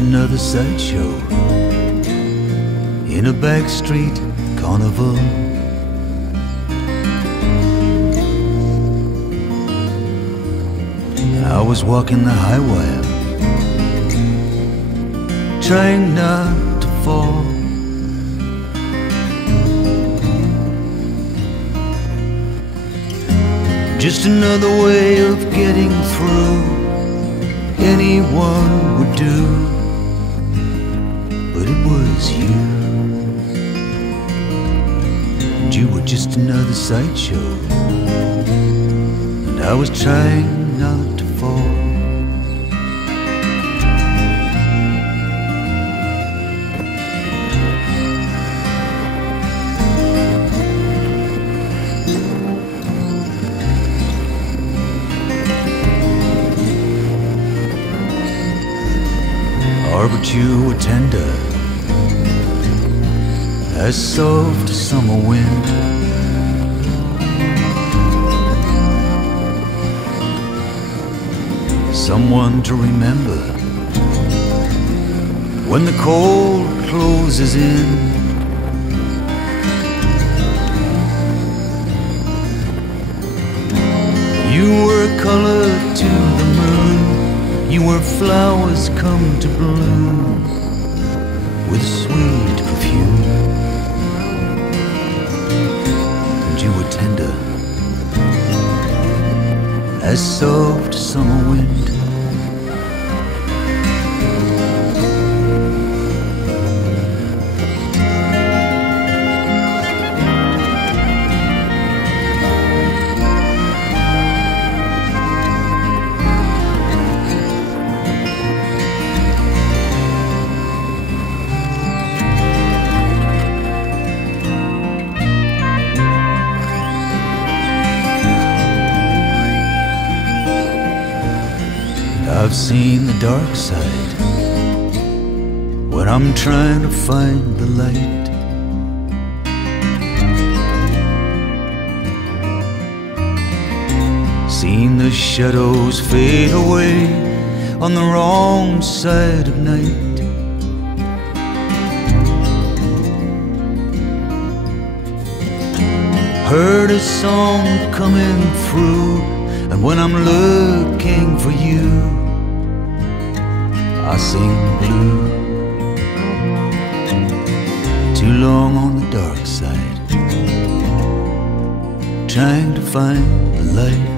just another sideshow in a backstreet carnival. I was walking the high wire, trying not to fall. Just another way of getting through, anyone would do, but it was you. And you were just another sideshow, and I was trying not to fall. But you were tender as soft as summer wind. Someone to remember when the cold closes in. You were a color to the moon, you were flowers come to bloom with sweet perfume. And you were tender as soft summer wind. I've seen the dark side when I'm trying to find the light. Seen the shadows fade away on the wrong side of night. Heard a song coming through, and when I'm looking for you, I sing blue. Too long on the dark side, trying to find the light.